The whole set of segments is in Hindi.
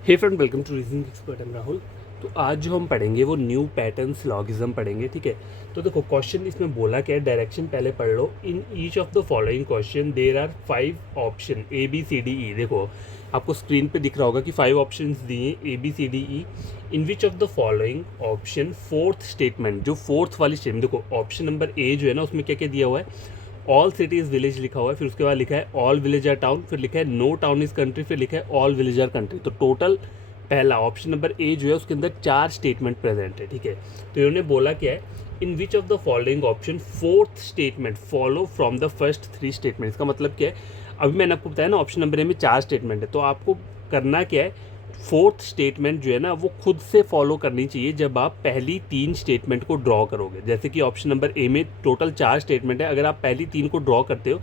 Hey friend, welcome to reasoning expert. Am Rahul. तो आज जो हम पढ़ेंगे वो न्यू पैटर्न सिलॉगिज्म पढ़ेंगे, ठीक है। तो देखो क्वेश्चन इसमें बोला क्या है, डायरेक्शन पहले पढ़ लो। In each of the following question there are 5 option ABCDE। देखो आपको स्क्रीन पे दिख रहा होगा कि 5 ऑप्शन दिए ABCDE। In which of the following option fourth statement, जो फोर्थ वाली स्टेटमेंट, देखो ऑप्शन नंबर ए जो है ना, उसमें क्या क्या दिया हुआ है, ऑल सिटीज़ विलेज लिखा हुआ है, फिर उसके बाद लिखा है ऑल विलेज आर टाउन, फिर लिखा है नो टाउन इज कंट्री, फिर लिखा है ऑल विलेज आर कंट्री। तो टोटल पहला ऑप्शन नंबर ए जो है उसके अंदर 4 स्टेटमेंट प्रेजेंट है, ठीक है। तो इन्होंने बोला क्या है, in which of the following option fourth statement follow from the first 3 statement. इसका मतलब क्या है, अभी मैंने आपको बताया ना ऑप्शन नंबर ए में 4 स्टेटमेंट है, तो आपको करना क्या है, फोर्थ स्टेटमेंट जो है ना वो खुद से फॉलो करनी चाहिए जब आप पहली 3 स्टेटमेंट को ड्रॉ करोगे। जैसे कि ऑप्शन नंबर ए में टोटल 4 स्टेटमेंट है, अगर आप पहली 3 को ड्रॉ करते हो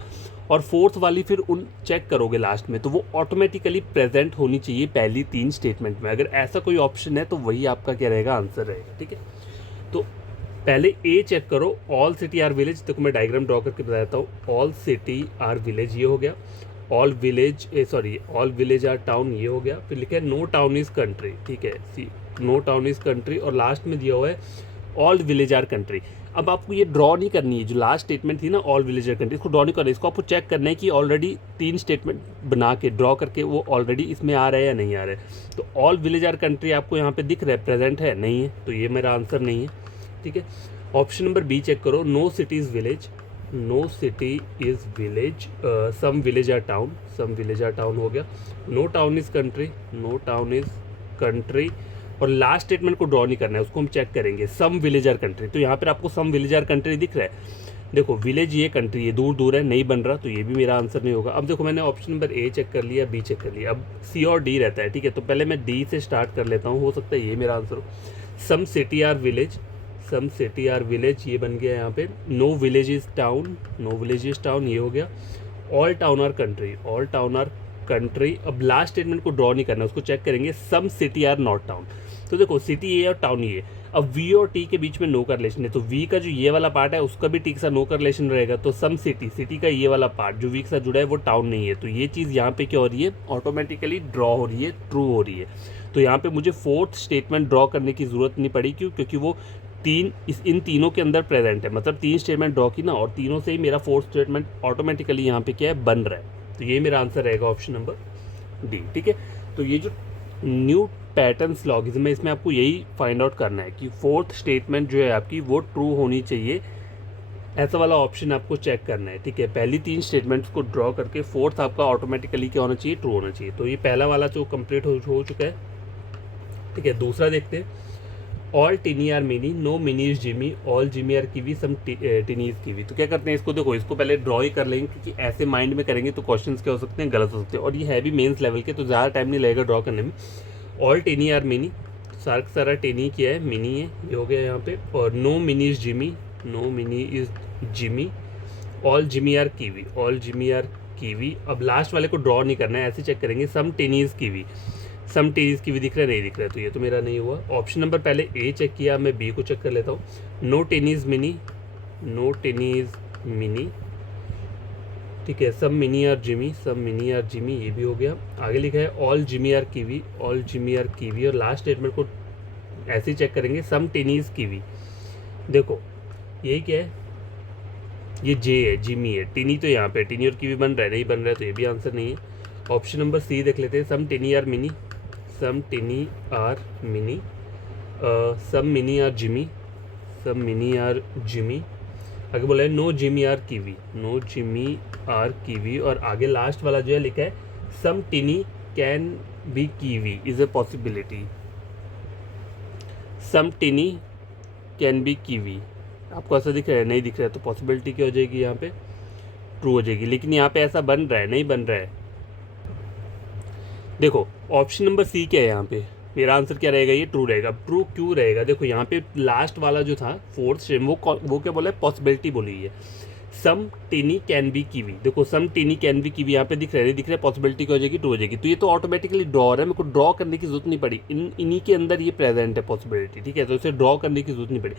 और फोर्थ वाली फिर उन चेक करोगे लास्ट में, तो वो ऑटोमेटिकली प्रेजेंट होनी चाहिए पहली 3 स्टेटमेंट में। अगर ऐसा कोई ऑप्शन है तो वही आपका क्या रहेगा, आंसर रहेगा, ठीक है। तो पहले ए चेक करो, ऑल सिटी आर विलेज। देखो मैं डायग्राम ड्रॉ करके बता देता हूँ। ऑल सिटी आर विलेज ये हो गया, all village all village are town ये हो गया, फिर लिखा है नो टाउन इज कंट्री, ठीक है, सी नो टाउन इज कंट्री, और लास्ट में दिया हुआ है ऑल विलेज आर कंट्री। अब आपको ये ड्रॉ नहीं करनी है, जो लास्ट स्टेटमेंट थी ना ऑल विलेज आर कंट्री, इसको ड्रॉ नहीं करना है, इसको आपको चेक करना है कि ऑलरेडी 3 स्टेटमेंट बना के ड्रॉ करके वो ऑलरेडी इसमें आ रहा है या नहीं आ रहा है। तो ऑल विलेज आर कंट्री आपको यहाँ पे दिख रहा है, प्रेजेंट है, नहीं है, तो ये मेरा आंसर नहीं है, ठीक है। ऑप्शन नंबर बी चेक करो, no city is village, no city is village, some village are town, some village are town हो गया, no town is country, no town is country, और लास्ट स्टेटमेंट को ड्रॉ नहीं करना है, उसको हम चेक करेंगे, सम विलेज आर कंट्री। तो यहाँ पर आपको सम विलेज आर कंट्री दिख रहा है, देखो विलेज ये कंट्री ये दूर दूर है, नहीं बन रहा, तो ये भी मेरा आंसर नहीं होगा। अब देखो मैंने ऑप्शन नंबर ए चेक कर लिया, बी चेक कर लिया, अब सी और डी रहता है, ठीक है। तो पहले मैं डी से स्टार्ट कर लेता हूँ, हो सकता है ये मेरा आंसर हो। Some city are village, some city are village ये बन गया यहाँ पे। No village is town, no village is town ये हो गया। All town are country, all town are country. अब लास्ट स्टेटमेंट को ड्रॉ नहीं करना, उसको चेक करेंगे, some city are not town. तो देखो सिटी ये और टाउन ये, अब वी और टी के बीच में नो कर रिलेशन है, तो वी का जो ये वाला पार्ट है उसका भी टी के साथ नो कर रिलेशन रहेगा, तो सम सिटी, सिटी का ये वाला पार्ट जो वी के साथ जुड़ा है वो टाउन नहीं है, तो ये चीज़ यहाँ पे क्या हो रही है, ऑटोमेटिकली ड्रॉ हो रही है, ट्रू हो रही है। तो यहाँ पे मुझे फोर्थ स्टेटमेंट ड्रॉ करने की ज़रूरत नहीं पड़ी, क्यों, क्योंकि वो इन तीनों के अंदर प्रेजेंट है, मतलब 3 स्टेटमेंट ड्रॉ की ना, और तीनों से ही मेरा फोर्थ स्टेटमेंट ऑटोमेटिकली यहाँ पे क्या है, बन रहा है। तो ये मेरा आंसर रहेगा ऑप्शन नंबर डी, ठीक है। तो ये जो न्यू पैटर्न सिलॉगिज्म है, इसमें आपको यही फाइंड आउट करना है कि फोर्थ स्टेटमेंट जो है आपकी वो ट्रू होनी चाहिए, ऐसा वाला ऑप्शन आपको चेक करना है, ठीक है। पहली 3 स्टेटमेंट्स को ड्रॉ करके फोर्थ आपका ऑटोमेटिकली क्या होना चाहिए, ट्रू होना चाहिए। तो ये पहला वाला जो कंप्लीट हो चुका है, ठीक है। दूसरा देखते हैं, all tiny are mini, no mini is jimmy, all jimmy are kiwi, some tiny is kiwi. तो क्या करते हैं इसको, देखो इसको पहले ड्रॉ ही कर लेंगे, क्योंकि ऐसे माइंड में करेंगे तो क्वेश्चंस क्या हो सकते हैं, गलत हो सकते हैं, और ये है भी मेंस लेवल के, तो ज़्यादा टाइम नहीं लगेगा ड्रॉ करने में। ऑल टिनी आर मिनी, सारा टिनी क्या है, मिनी है, ये हो गया यहाँ पे। और no mini is jimmy, no mini is jimmy, all jimmy are kiwi, all jimmy are kiwi. अब लास्ट वाले को ड्रॉ नहीं करना है, ऐसे चेक करेंगे, some tiny is kiwi, some tees की भी दिख रहा है, नहीं दिख रहा है, तो ये तो मेरा नहीं हुआ। ऑप्शन नंबर पहले ए चेक किया, मैं बी को चेक कर लेता हूँ। No tinies mini, no tinies mini, ठीक है। Some mini are jimmy, some mini are jimmy ये भी हो गया। आगे लिखा है all jimmy are kiwi, all jimmy are kiwi, और लास्ट स्टेटमेंट को ऐसे ही चेक करेंगे, सम टेनीज कीवी। देखो ये क्या है, ये जे है, जिमी है, टिनी तो यहाँ पे टिनी और कीवी बन रहा है, नहीं बन रहा है, तो ये भी आंसर नहीं है। ऑप्शन नंबर सी देख लेते हैं, some tiny are mini, some tiny are mini, some mini are jimmy, some mini are jimmy. आगे बोला है no jimmy are kiwi, no jimmy are kiwi, और आगे लास्ट वाला जो है लिखा है, some tiny can be kiwi is a possibility, some tiny can be kiwi. आपको ऐसा दिख रहा है, नहीं दिख रहा है, तो पॉसिबिलिटी क्या हो जाएगी, यहाँ पे ट्रू हो जाएगी, लेकिन यहाँ पे ऐसा बन रहा है, नहीं बन रहा है। देखो ऑप्शन नंबर सी क्या है, यहाँ पे मेरा आंसर क्या रहेगा, ये ट्रू रहेगा। ट्रू क्यों रहेगा, देखो यहाँ पे लास्ट वाला जो था फोर्थ स्टेम, वो क्या बोला है, पॉसिबिलिटी बोली है, some tiny can be kiwi. देखो सम टिनी कैन बी कीवी यहाँ पे दिख रहा है, नहीं दिख रहा है, पॉसिबिलिटी क्या हो जाएगी, ट्रू हो जाएगी। तो ये तो ऑटोमेटिकली ड्रॉ है, मेरे को ड्रॉ करने की जरूरत नहीं पड़ी, इन्हीं के अंदर ये प्रेजेंट है पॉसिबिलिटी, ठीक है, तो इसे ड्रॉ करने की जरूरत नहीं पड़ी।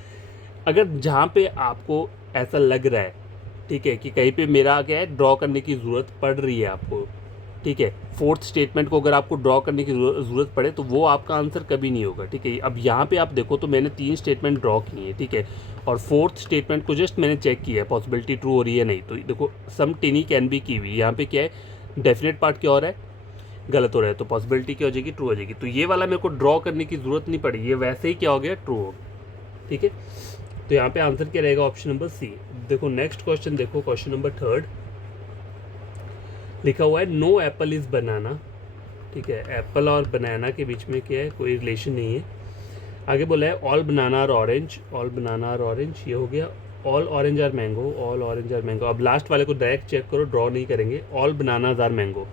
अगर जहाँ पे आपको ऐसा लग रहा है, ठीक है, कि कहीं पे मेरा क्या है, ड्रॉ करने की ज़रूरत पड़ रही है आपको, ठीक है। फोर्थ स्टेटमेंट को अगर आपको ड्रॉ करने की ज़रूरत पड़े तो वो आपका आंसर कभी नहीं होगा, ठीक है। अब यहाँ पे आप देखो तो मैंने 3 स्टेटमेंट ड्रॉ किए हैं, ठीक है, और फोर्थ स्टेटमेंट को जस्ट मैंने चेक किया है पॉसिबिलिटी ट्रू हो रही है नहीं। तो देखो सम टिनी कैन बी की हुई, यहाँ पे क्या है, डेफिनेट पार्ट क्या हो रहा है, गलत हो रहा है, तो पॉसिबिलिटी क्या हो जाएगी, ट्रू हो जाएगी। तो ये वाला मेरे को ड्रॉ करने की ज़रूरत नहीं पड़ी, ये वैसे ही क्या हो गया, ट्रू हो गया, ठीक है। तो यहाँ पे आंसर क्या रहेगा, ऑप्शन नंबर सी। देखो नेक्स्ट क्वेश्चन, देखो क्वेश्चन नंबर 3 लिखा हुआ है नो एप्पल इज़ बनाना, ठीक है। एप्पल और बनाना के बीच में क्या है, कोई रिलेशन नहीं है। आगे बोला है all banana are orange, all banana are orange, ये हो गया। All orange are mango, all orange are mango. अब लास्ट वाले को डायरेक्ट चेक करो, ड्रॉ नहीं करेंगे। All bananas are mango,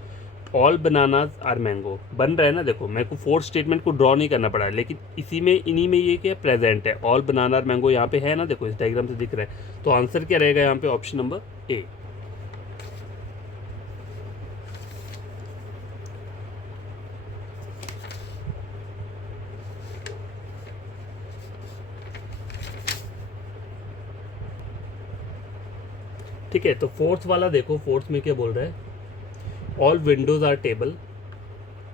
all bananas are mango बन रहा है ना। देखो मेरे को फोर्थ स्टेटमेंट को ड्रॉ नहीं करना पड़ा है, लेकिन इसी में इन्हीं में ये क्या प्रेजेंट है, ऑल बनाना आर मैंगो यहाँ पे है ना, देखो इस डायग्राम से दिख रहा है। तो आंसर क्या रहेगा यहाँ पे, ऑप्शन नंबर ए। ठीक है, तो फोर्थ वाला देखो, फोर्थ में क्या बोल रहा है, all windows are table,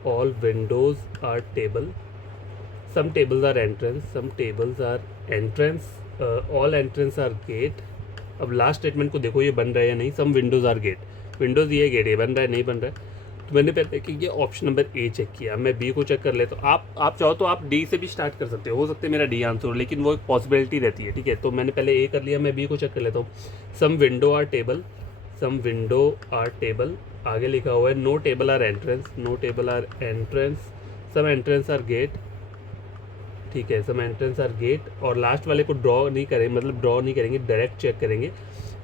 all windows are table, some tables are entrance, some tables are entrance, all entrance are gate. अब लास्ट स्टेटमेंट को देखो ये बन रहा है या नहीं, some windows are gate, windows ये गेट, ये बन रहा है नहीं बन रहा है। तो मैंने पहले कि ये ऑप्शन नंबर ए चेक किया, मैं बी को चेक कर लेता हूँ। आप चाहो तो आप डी से भी स्टार्ट कर सकते हो सकता है मेरा डी आंसर हो, लेकिन वो एक पॉसिबिलिटी रहती है, ठीक है। तो मैंने पहले ए कर लिया, मैं बी को चेक कर लेता हूँ। Some window are table, some window are table, आगे लिखा हुआ है no table are entrance, no table are entrance, some entrance are gate, ठीक है, सम एंट्रेंस आर गेट। और लास्ट वाले को ड्रॉ नहीं करेंगे, मतलब ड्रॉ नहीं करेंगे, डायरेक्ट चेक करेंगे,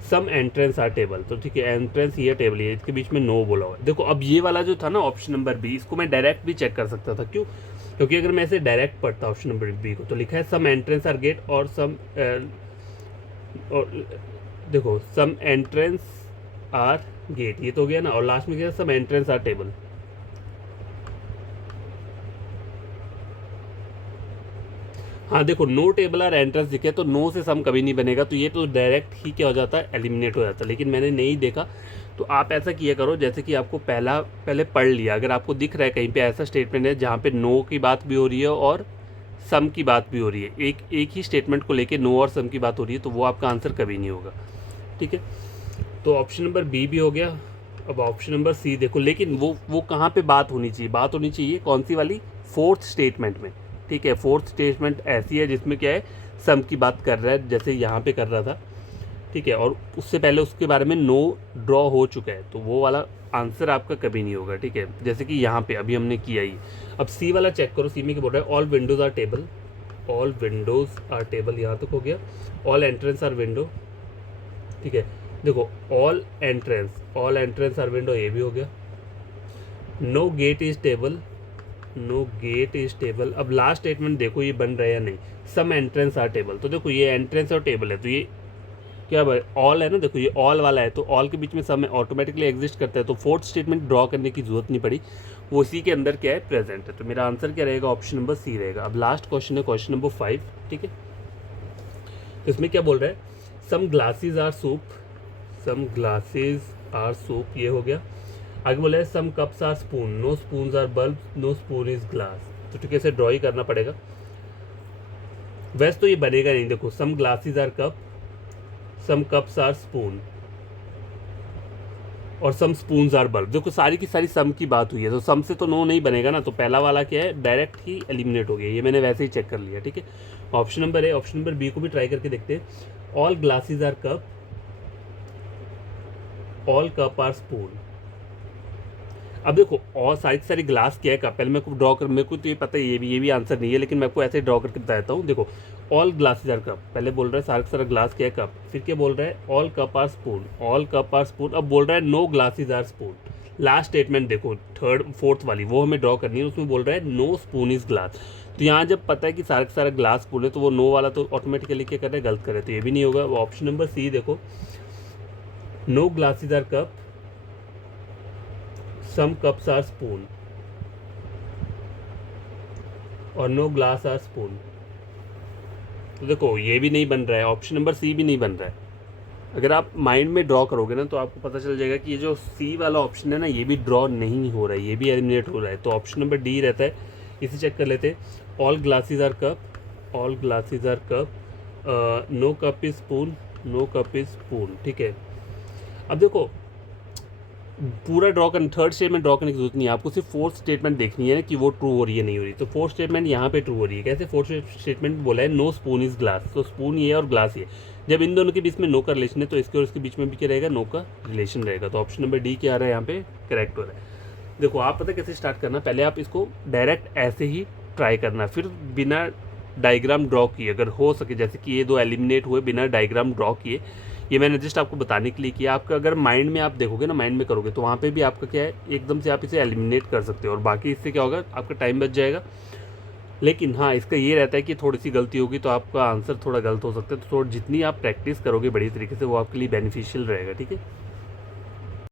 सम एंट्रेंस आर टेबल। तो ठीक है, एंट्रेंस ये टेबल है, इसके बीच में नो बोला हुआ है। देखो अब ये वाला जो था ना ऑप्शन नंबर बी, इसको मैं डायरेक्ट भी चेक कर सकता था, क्यों, क्योंकि अगर मैं इसे डायरेक्ट पढ़ता ऑप्शन नंबर बी को, तो लिखा है सम एंट्रेंस आर गेट और सम, और देखो सम एंट्रेंस आर गेट, ये तो हो गया ना, और लास्ट में क्या, सम एंट्रेंस आर टेबल। हाँ देखो नो टेबल आर एंट्रेंस दिखे तो नो से सम कभी नहीं बनेगा, तो ये तो डायरेक्ट ही क्या हो जाता है, एलिमिनेट हो जाता है। लेकिन मैंने नहीं देखा, तो आप ऐसा किया करो जैसे कि आपको पहले पढ़ लिया, अगर आपको दिख रहा है कहीं पे ऐसा स्टेटमेंट है जहाँ पे नो की बात भी हो रही है और सम की बात भी हो रही है, एक ही स्टेटमेंट को लेके नो और सम की बात हो रही है, तो वो आपका आंसर कभी नहीं होगा, ठीक है। तो ऑप्शन नंबर बी भी हो गया। अब ऑप्शन नंबर सी देखो, लेकिन वो कहाँ पे बात होनी चाहिए, बात होनी चाहिए कौन सी वाली, फोर्थ स्टेटमेंट में, ठीक है। फोर्थ स्टेटमेंट ऐसी है जिसमें क्या है, सम की बात कर रहा है, जैसे यहाँ पे कर रहा था, ठीक है, और उससे पहले उसके बारे में नो ड्रॉ हो चुका है, तो वो वाला आंसर आपका कभी नहीं होगा, ठीक है। जैसे कि यहाँ पे अभी हमने किया ही। अब सी वाला चेक करो, सी में क्या बोल रहा है, all windows are table, all windows are table, यहाँ तक हो गया। ऑल एंट्रेंस आर विंडो, ठीक है। देखो ऑल एंट्रेंस आर विंडो, ये भी हो गया। Know get is table, know get is table. अब लास्ट स्टेटमेंट देखो ये बन रहा है या नहीं, सम एंट्रेंस आर टेबल, तो देखो ये एंट्रेंस और टेबल है, तो ये क्या ऑल है ना, देखो ये ऑल वाला है, तो ऑल के बीच में सम ऑटोमेटिकली एग्जिस्ट करता है, तो फोर्थ स्टेटमेंट ड्रॉ करने की जरूरत नहीं पड़ी, वो इसी के अंदर क्या है, प्रेजेंट है। तो मेरा आंसर क्या रहेगा, ऑप्शन नंबर सी रहेगा। अब लास्ट क्वेश्चन है क्वेश्चन नंबर 5, ठीक है। तो इसमें क्या बोल रहा है, some glasses are soup, some glasses are soup, ये हो गया। आगे बोला है some cups are spoon, no spoon are bulb, no spoon is glass. तो ठीक है, इसे ड्रॉ ही करना पड़ेगा, वैसे तो ये बनेगा नहीं। देखो some glasses are cup, some cups are spoon और सम स्पून्स आर बल्ब, देखो सारी की सारी सम की बात हुई है, तो सम से तो नो नहीं बनेगा ना, तो पहला वाला क्या है, डायरेक्ट ही एलिमिनेट हो गया, ये मैंने वैसे ही चेक कर लिया, ठीक है। Option number A, option number B को भी ट्राई करके देखते हैं। All glasses are cup, all cup are spoon. अब देखो और सारी सारी ग्लास क्या है कप, पहले मेरे को ड्रॉ कर, मेरे को तो ये पता है ये भी आंसर नहीं है, लेकिन मैं आपको ऐसे ड्रॉ करके बताता हूँ। देखो ऑल ग्लासेज आर कप, पहले बोल रहा है सारा सारा ग्लास क्या है, कप, फिर क्या बोल रहा है, all cup are spoon, all cup are spoon. अब बोल रहा है no glasses are spoon. Last statement देखो फोर्थ वाली, वो हमें ड्रॉ करनी है, उसमें बोल रहा है नो स्पून इज ग्लास। तो यहाँ जब पता है कि सारा का सारा ग्लास स्पून है, तो वो नो वाला तो ऑटोमेटिकली क्या कर रहा है, गलत कर रहे, तो ये भी नहीं होगा। ऑप्शन नंबर सी देखो, no glasses are cup, some cups are spoon और नो ग्लास आर स्पून। तो देखो ये भी नहीं बन रहा है, ऑप्शन नंबर सी भी नहीं बन रहा है। अगर आप माइंड में ड्रॉ करोगे ना तो आपको पता चल जाएगा कि ये जो सी वाला ऑप्शन है ना ये भी ड्रॉ नहीं हो रहा है, ये भी एलिमिनेट हो रहा है। तो ऑप्शन नंबर डी रहता है, इसे चेक कर लेते हैं। All glasses are cup, all glasses are cup, no cup is spoon, no cup is spoon, ठीक है। अब देखो पूरा ड्रॉ करना, थर्ड स्टेटमेंट ड्रॉ करने की जरूरत नहीं है आपको, सिर्फ फोर्थ स्टेटमेंट देखनी है कि वो ट्रू हो रही है नहीं हो रही। तो फोर्थ स्टेटमेंट यहाँ पे ट्रू हो रही है। कैसे? फोर्थ स्टेटमेंट बोला है नो स्पून इज ग्लास, तो स्पून ये है और ग्लास ये। जब इन दोनों के बीच में नो का रिलेशन है तो इसके और इसके बीच में भी क्या रहेगा? नो का रिलेशन रहेगा। तो ऑप्शन नंबर डी क्या आ रहा है यहाँ पे? करेक्ट हो रहा है। देखो आप पता कैसे स्टार्ट करना, पहले आप इसको डायरेक्ट ऐसे ही ट्राई करना, फिर बिना डायग्राम ड्रॉ किए अगर हो सके, जैसे कि ये दो एलिमिनेट हुए बिना डायग्राम ड्रॉ किए, ये मैंने जस्ट आपको बताने के लिए किया। आपका अगर माइंड में आप देखोगे ना, माइंड में करोगे तो वहाँ पे भी आपका क्या है, एकदम से आप इसे एलिमिनेट कर सकते हो और बाकी इससे क्या होगा, आपका टाइम बच जाएगा। लेकिन हाँ इसका ये रहता है कि थोड़ी सी गलती होगी तो आपका आंसर थोड़ा गलत हो सकता है, तो थोड़ा जितनी आप प्रैक्टिस करोगे बड़ी तरीके से वो आपके लिए बेनिफिशियल रहेगा, ठीक है।